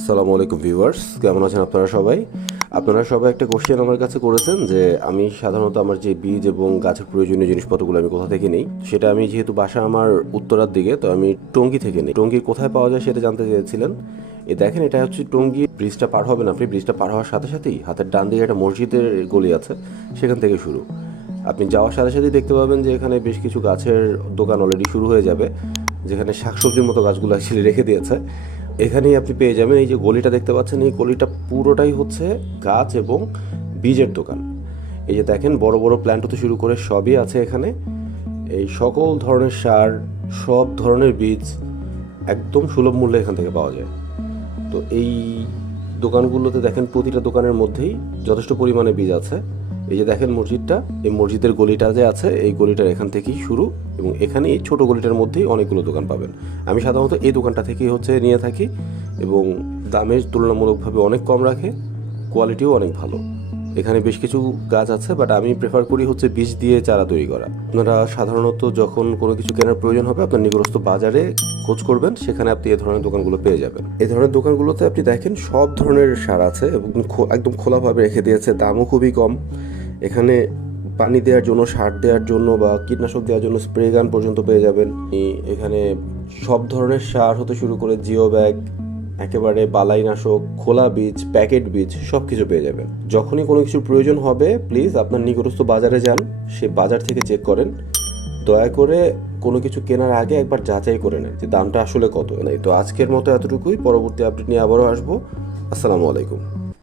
আসসালামু আলাইকুম ভিউয়ার্স, কেমন আছেন আপনারা সবাই? আপনারা সবাই একটা কোশ্চেন আমার কাছে করেছেন যে আমি সাধারণত আমার যে বীজ এবং গাছের প্রয়োজনীয় জিনিসপত্রগুলো আমি কোথা থেকে নিই, সেটা আমি যেহেতু বাসা আমার উত্তরার দিকে, তো আমি টঙ্গি থেকে নিই। টঙ্গি কোথায় পাওয়া যায় সেটা জানতে চেয়েছিলেন। এ দেখেন, এটা হচ্ছে টঙ্গি ব্রিজটা পার হবেন আপনি, ব্রিজটা পার হওয়ার সাথে সাথেই হাতের ডান দিকে একটা মসজিদের গলি আছে, সেখান থেকে শুরু। আপনি যাওয়ার সাথে সাথেই দেখতে পাবেন যে এখানে বেশ কিছু গাছের দোকান অলরেডি শুরু হয়ে যাবে, যেখানে শাকসবজির মতো গাছগুলো অ্যাকচুয়ালি রেখে দিয়েছে। এখানেই আপনি পেয়ে যাবেন এই যে গলিটা দেখতে পাচ্ছেন, এই গলিটা পুরোটাই হচ্ছে গাছ এবং বীজের দোকান। এই যে দেখেন, বড় বড় প্ল্যান্ট হতে শুরু করে সবই আছে এখানে। এই সকল ধরনের সার, সব ধরনের বীজ একদম সুলভ মূল্যে এখান থেকে পাওয়া যায়। তো এই দোকানগুলোতে দেখেন প্রতিটা দোকানের মধ্যেই যথেষ্ট পরিমাণে বীজ আছে। এই যে দেখেন মসজিদটা, এই মসজিদের গলিটা যে আছে, এই গলিটার এখান থেকেই শুরু এবং এখানে এই ছোট গলিটার মধ্যেই অনেকগুলো দোকান পাবেন। আমি সাধারণত এই দোকানটা থেকেই হচ্ছে নিয়ে থাকি এবং দামের তুলনামূলকভাবে অনেক কম রাখে, কোয়ালিটিও অনেক ভালো। এখানে বেশ কিছু গাছ আছে বাট আমি প্রেফার করি হচ্ছে বীজ দিয়ে চারা তৈরি করা। আপনারা সাধারণত যখন কোনো কিছু কেনার প্রয়োজন হবে, আপনার নিকটস্থ বাজারে খোঁজ করবেন, সেখানে আপনি এ ধরনের দোকানগুলো পেয়ে যাবেন। এই ধরনের দোকানগুলোতে আপনি দেখেন সব ধরনের সার আছে এবং একদম খোলাভাবে রেখে দিয়েছে, দামও খুবই কম। এখানে পানি দেওয়ার জন্য, সার দেওয়ার জন্য বা কীটনাশক দেওয়ার জন্য স্প্রে গান পর্যন্ত পেয়ে যাবেন। এখানে সব ধরনের সার হতে শুরু করে জিও ব্যাগ, একেবারে বালাইনাশক, খোলা বীজ, প্যাকেট বীজ সব কিছু পেয়ে যাবেন। যখনই কোনো কিছুর প্রয়োজন হবে প্লিজ আপনার নিকটস্থ বাজারে যান, সে বাজার থেকে চেক করেন। দয়া করে কোনো কিছু কেনার আগে একবার যাচাই করে নেন যে দামটা আসলে কত। নাই তো আজকের মতো এতটুকুই, পরবর্তী আপডেট নিয়ে আবারও আসব। আসসালামু আলাইকুম।